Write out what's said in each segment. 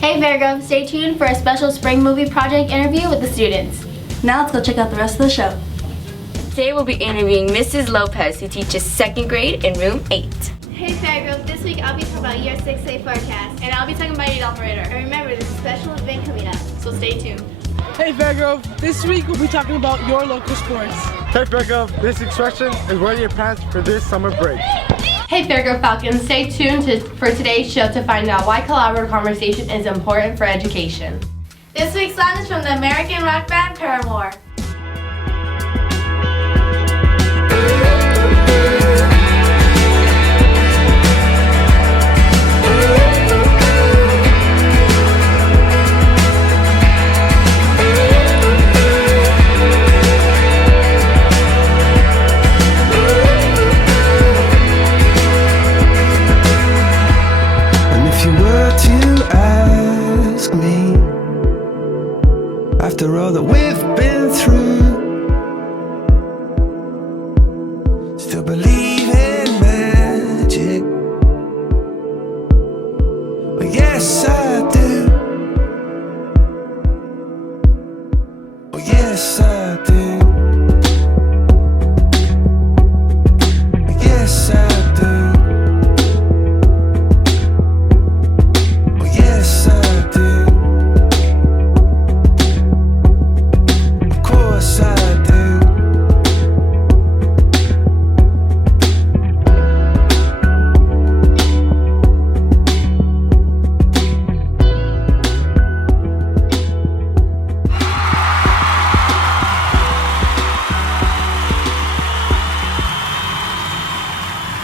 Hey Virgo, stay tuned for a special spring movie project interview with the students. Now let's go check out the rest of the show. Today we'll be interviewing Mrs. Lopez, who teaches 2nd grade in room 8. Hey Virgo, this week I'll be talking about Year 6A forecast. And I'll be talking about your operator. And remember, there's a special event coming up. So stay tuned. Hey Virgo, this week we'll be talking about your local sports. Hey Virgo, this expression is what are your plans for this summer break? Hey Virgo Falcons, stay tuned for today's show to find out why collaborative conversation is important for education. This week's song is from the American rock band Paramore. After all that we've been through, still believe in magic. Well, yes I do. Oh yes I do. Oh, yes I do. Oh yes I do.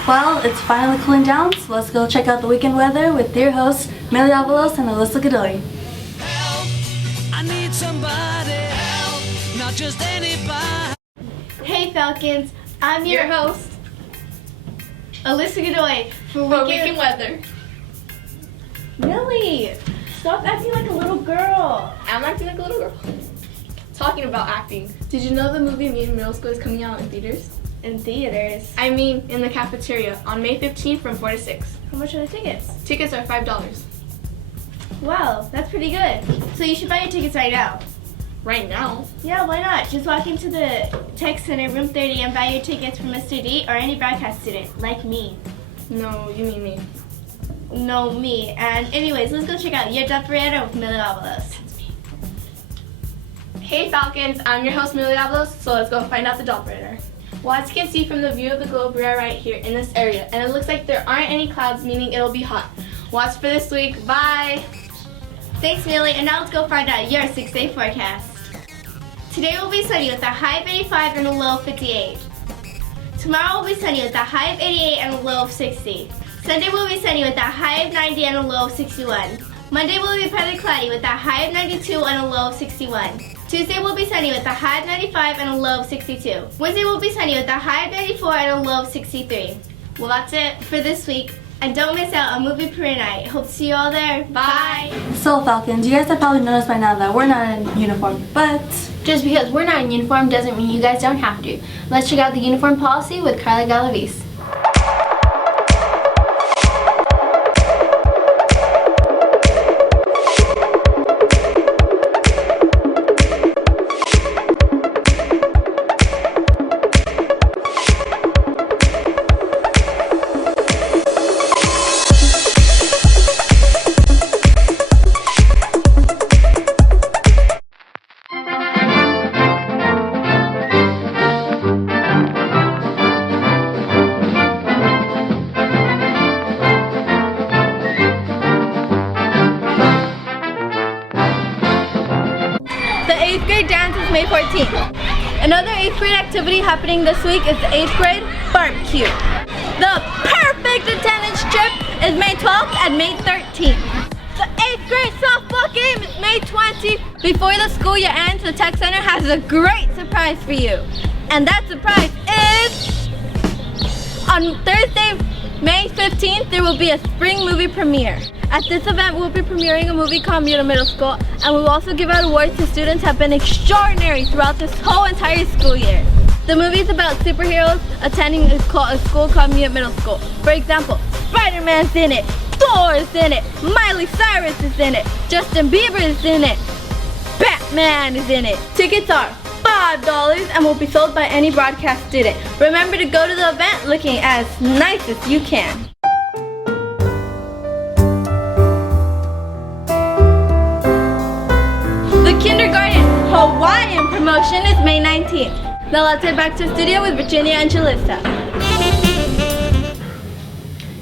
Well, it's finally cooling down, so let's go check out the weekend weather with your hosts, Millie Avalos and Alyssa Godoy. Help, I need somebody help, not just anybody. Hey Falcons, I'm your host, Alyssa Godoy, for weekend weather. Millie, stop acting like a little girl. I'm acting like a little girl. Talking about acting. Did you know the movie Me in Middle School is coming out in theaters? In theaters. I mean, in the cafeteria on May 15th from 4 to 6. How much are the tickets? Tickets are $5. Wow, that's pretty good. So you should buy your tickets right now. Right now? Yeah, why not? Just walk into the tech center, room 30, and buy your tickets from Mr. D or any broadcast student, like me. No, you mean me. No, me. And anyways, let's go check out Your Operator with Millie Avalos. Hey Falcons, I'm your host Millie Avalos, so let's go find out the operator. Well, as you can see from the view of the globe, we are right here in this area, and it looks like there aren't any clouds, meaning it'll be hot. Watch for this week. Bye! Thanks, Millie, and now let's go find out your 6-day forecast. Today will be sunny with a high of 85 and a low of 58. Tomorrow will be sunny with a high of 88 and a low of 60. Sunday will be sunny with a high of 90 and a low of 61. Monday will be partly cloudy with a high of 92 and a low of 61. Tuesday will be sunny with a high of 95 and a low of 62. Wednesday will be sunny with a high of 94 and a low of 63. Well, that's it for this week. And don't miss out on movie premiere night. Hope to see you all there. Bye! So Falcons, you guys have probably noticed by now that we're not in uniform, but Just because we're not in uniform doesn't mean you guys don't have to. Let's check out the uniform policy with Carla Galavis. May 14th. Another 8th grade activity happening this week is the 8th grade barbecue. The perfect attendance trip is May 12th and May 13th. The 8th grade softball game is May 20th. Before the school year ends, the Tech Center has a great surprise for you. And that surprise is on Thursday, May 15th, there will be a spring movie premiere. At this event, we'll be premiering a movie called Middle School, and we'll also give out awards to students who have been extraordinary throughout this whole entire school year. The movie is about superheroes attending a school called Middle School. For example, Spider-Man's in it, Thor is in it. Miley Cyrus is in it. Justin Bieber is in it. Batman is in it. Tickets are $5 and will be sold by any broadcast student. Remember to go to the event looking as nice as you can. The kindergarten Hawaiian promotion is May 19th. Now let's head back to the studio with Virginia and Jalissa.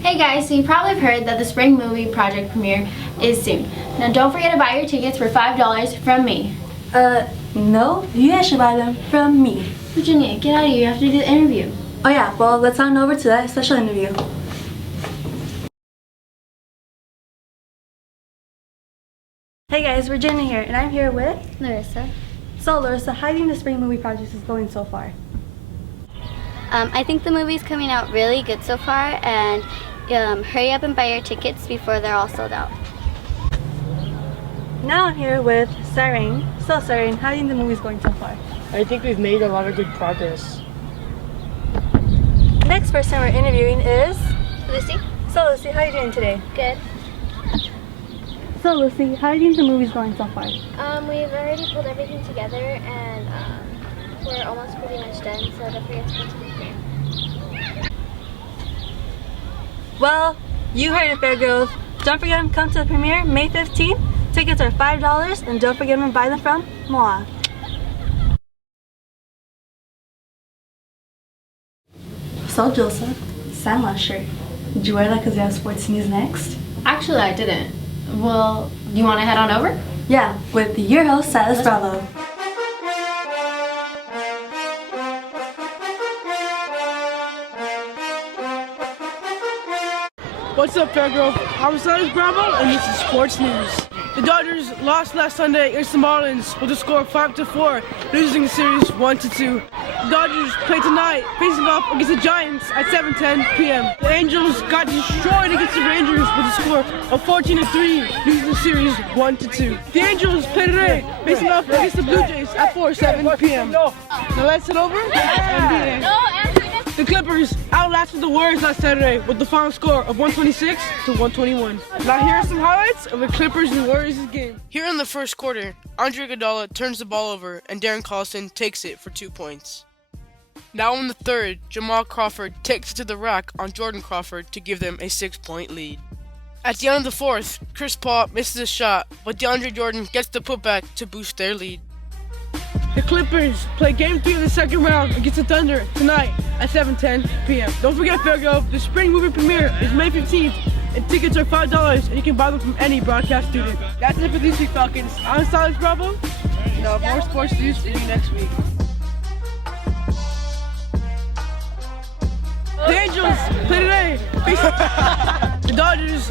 Hey guys, so you probably have heard that the spring movie project premiere is soon. Now don't forget to buy your tickets for $5 from me. No, you guys should buy them from me. Virginia, get out of here, you have to do the interview. Oh yeah, well, let's on over to that special interview. Hey guys, Virginia here, and I'm here with Larissa. So Larissa, how do you think the spring movie project is going so far? I think the movie's coming out really good so far, and hurry up and buy your tickets before they're all sold out. Now I'm here with Sarang. So Sarang, how do you think the movie's going so far? I think we've made a lot of good progress. Next person we're interviewing is Lucy? So Lucy, how are you doing today? Good. So Lucy, how do you think the movie's going so far? We've already pulled everything together, and we're almost pretty much done, so don't forget to go to the premiere. Well, you heard it, Fair Girls. Don't forget to come to the premiere May 15th. Tickets are $5, and don't forget to buy them from Moa. So Joseph, Sandlot shirt. Did you wear that because you have sports news next? Actually, I didn't. Well, do you want to head on over? Yeah, with your host, Silas Bravo. What's up, Fair Girl? I'm Silas Bravo, and this is Sports News. The Dodgers lost last Sunday against the Marlins with a score of 5-4, losing the series 1-2. The Dodgers play tonight, facing off against the Giants at 7:10 p.m. The Angels got destroyed against the Rangers with a score of 14-3, losing the series 1-2. The Angels play today, facing off against the Blue Jays at 4:07 p.m. Now let's head over to the NBA. The Clippers outlasted the Warriors last Saturday with the final score of 126-121. Now here are some highlights of the Clippers and Warriors game. Here in the first quarter, Andre Iguodala turns the ball over and Darren Collison takes it for 2 points. Now in the third, Jamal Crawford takes it to the rack on Jordan Crawford to give them a 6-point lead. At the end of the fourth, Chris Paul misses a shot, but DeAndre Jordan gets the putback to boost their lead. The Clippers play Game 3 of the second round against the Thunder tonight at 7:10 p.m. Don't forget, Fairgo, the spring movie premiere is May 15th, and tickets are $5, and you can buy them from any broadcast student. That's it for this week, Falcons. I'm Silas Bravo, and I'll have more sports news for you next week. The Angels play today. The Dodgers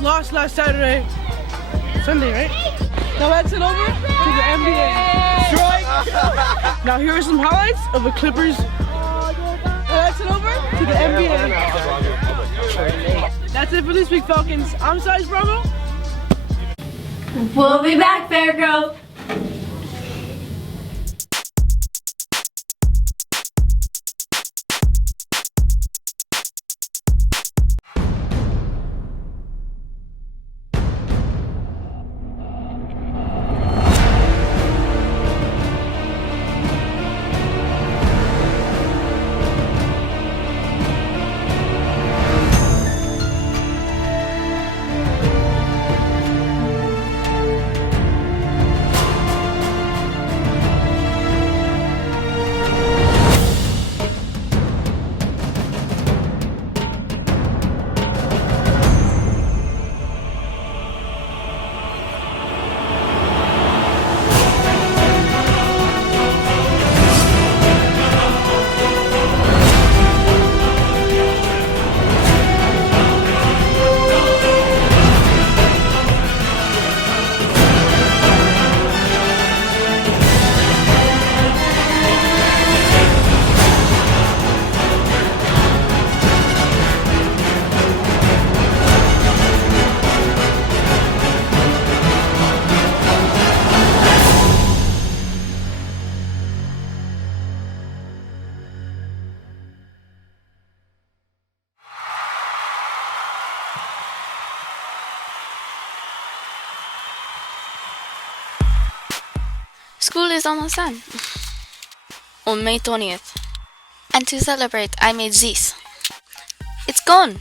lost last Saturday. Sunday, right? Now let's head over to the NBA. Now here are some highlights of the Clippers. Now let's head over to the NBA. That's it for this week, Falcons. I'm Size Bravo. We'll be back, Fairgrove. School is almost done. On May 20th. And to celebrate, I made this. It's gone!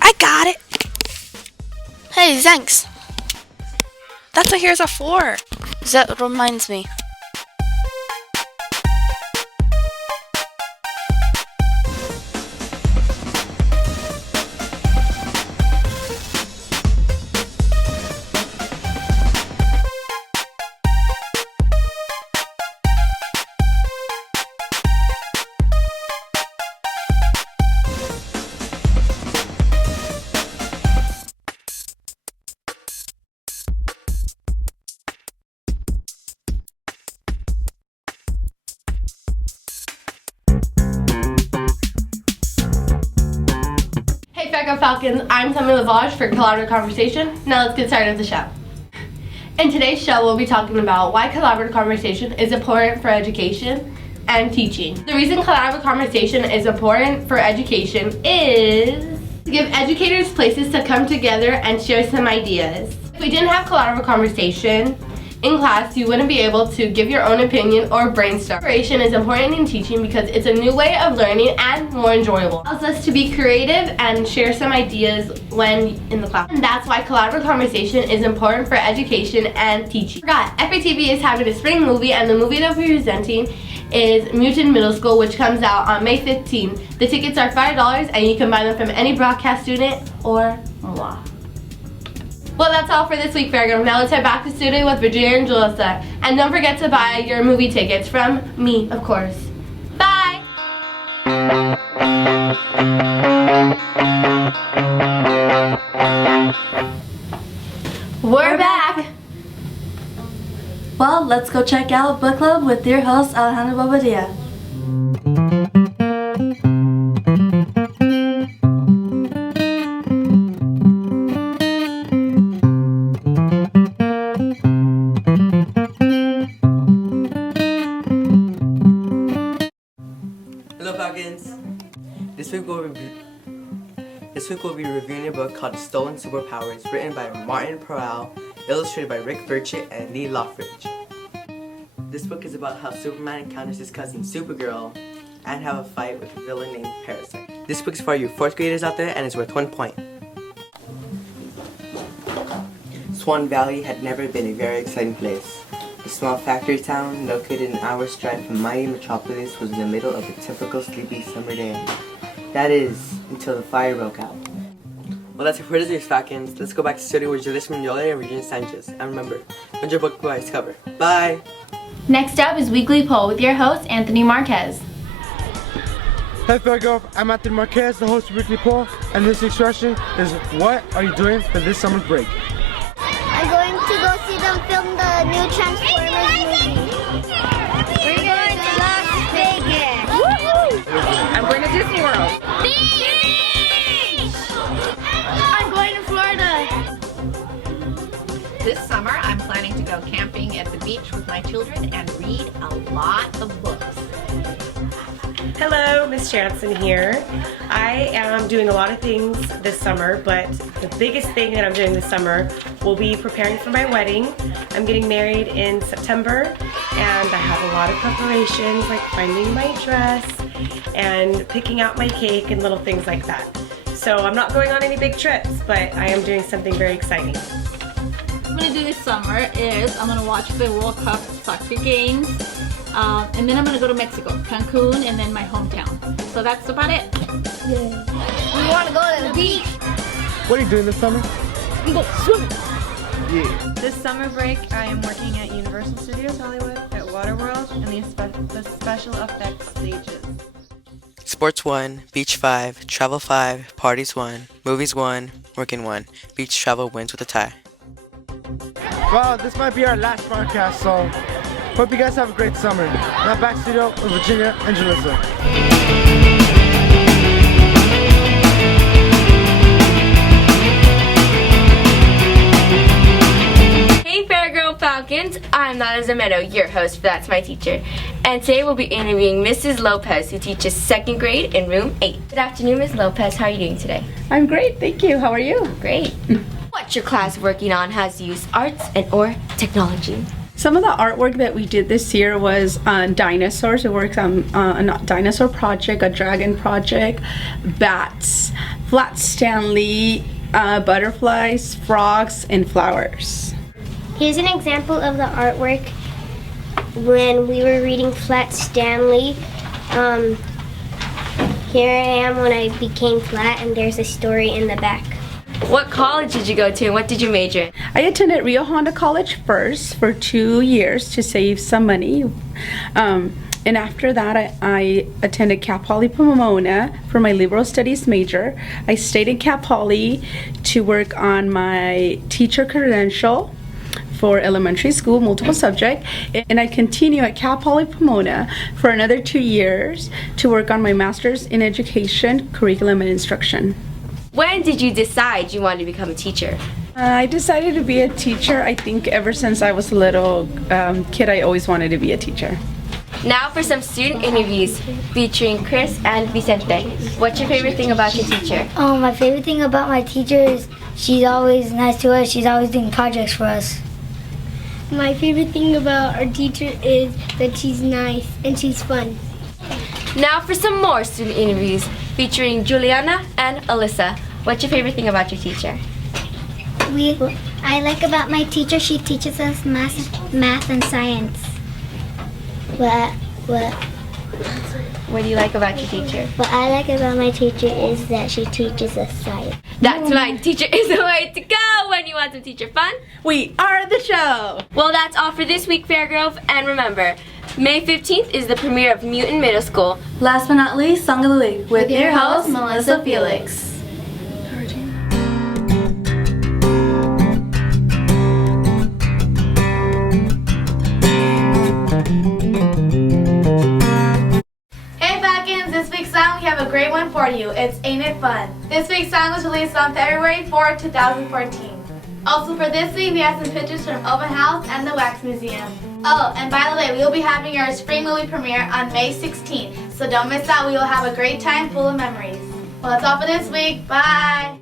I got it! Hey, thanks! That's what here's are for! That reminds me. Hey Fairground Falcons, I'm Tommy Lavage for Collaborative Conversation. Now let's get started with the show. In today's show, we'll be talking about why collaborative conversation is important for education and teaching. The reason collaborative conversation is important for education is to give educators places to come together and share some ideas. If we didn't have collaborative conversation in class, you wouldn't be able to give your own opinion or brainstorm. Collaboration is important in teaching because it's a new way of learning and more enjoyable. It allows us to be creative and share some ideas when in the class. And that's why collaborative conversation is important for education and teaching. FATV is having a spring movie, and the movie that we're presenting is Mutant Middle School, which comes out on May 15th. The tickets are $5 and you can buy them from any broadcast student or moi. Well, that's all for this week, Fairground. Now let's head back to studio with Virginia and Julissa. And don't forget to buy your movie tickets from me, of course. Bye! We're back! Well, let's go check out Book Club with your host, Alejandro Bobadilla. Hello Falcons! This week we'll be reviewing a book called Stolen Superpowers, written by Martin Perel, illustrated by Rick Burchett and Lee Loffridge. This book is about how Superman encounters his cousin Supergirl and have a fight with a villain named Parasite. This book is for you 4th graders out there and is worth 1 point. Swan Valley had never been a very exciting place. A small factory town located an hour's drive from mighty metropolis was in the middle of a typical sleepy summer day. That is, until the fire broke out. Well, that's it for this week's Falcons. Let's go back to studio with Julissa Mignola and Regina Sanchez. And remember, don't your book by its cover. Bye! Next up is Weekly Poll with your host, Anthony Marquez. Hey Fairground, I'm Anthony Marquez, the host of Weekly Poll, and this week's question is, what are you doing for this summer break? I'm going to go see them film the new Transformers movie. We're going to Las Vegas. I'm going to Disney World. I'm going to Florida. This summer, I'm planning to go camping at the beach with my children and read a lot of books. Hello, Miss Jansen here. I am doing a lot of things this summer, but the biggest thing that I'm doing this summer will be preparing for my wedding. I'm getting married in September, and I have a lot of preparations, like finding my dress and picking out my cake and little things like that. So I'm not going on any big trips, but I am doing something very exciting. What I'm going to do this summer is I'm going to watch the World Cup soccer games. And then I'm gonna go to Mexico, Cancun, and then my hometown. So that's about it. Yeah. We want to go to the beach. What are you doing this summer? We go swimming. Yeah. This summer break, I am working at Universal Studios Hollywood, at Waterworld, and the special effects stages. Sports 1, Beach 5, Travel 5, Parties 1, Movies 1, Working 1. Beach Travel wins with a tie. Well, this might be our last broadcast, so hope you guys have a great summer. Now back to studio with Virginia and Julissa. Hey Fairground Falcons! Falcons, I'm Nana Zametto, your host for That's My Teacher. And today we'll be interviewing Mrs. Lopez, who teaches 2nd grade in room 8. Good afternoon, Ms. Lopez. How are you doing today? I'm great, thank you. How are you? Great. What's your class working on has used arts and or technology? Some of the artwork that we did this year was on dinosaurs. We worked on a dinosaur project, a dragon project, bats, flat Stanley, butterflies, frogs, and flowers. Here's an example of the artwork when we were reading Flat Stanley. Here I am when I became flat, and there's a story in the back. What college did you go to and what did you major in? I attended Rio Hondo College first for 2 years to save some money. And after that, I attended Cal Poly Pomona for my liberal studies major. I stayed in Cal Poly to work on my teacher credential for elementary school, multiple subject, and I continue at Cal Poly Pomona for another 2 years to work on my master's in education, curriculum, and instruction. When did you decide you wanted to become a teacher? I decided to be a teacher, I think ever since I was a little kid, I always wanted to be a teacher. Now for some student interviews featuring Chris and Vicente. What's your favorite thing about your teacher? Oh, my favorite thing about my teacher is she's always nice to us. She's always doing projects for us. My favorite thing about our teacher is that she's nice and she's fun. Now for some more student interviews featuring Juliana and Alyssa. What's your favorite thing about your teacher? I like about my teacher, she teaches us math and science. What do you like about your teacher? What I like about my teacher is that she teaches us science. That's right, teacher is the way to go when you want some teacher fun. We are the show. Well, that's all for this week, Fairgrove. And remember, May 15th is the premiere of Mutant Middle School. Last but not least, Song of the Week With your host, Melissa Felix. Hey Falcons, this week's song, we have a great one for you. It's Ain't It Fun. This week's song was released on February 4, 2014. Also for this week, we have some pictures from Open House and the Wax Museum. Oh, and by the way, we will be having our spring movie premiere on May 16th, so don't miss out. We will have a great time full of memories. Well, that's all for this week. Bye!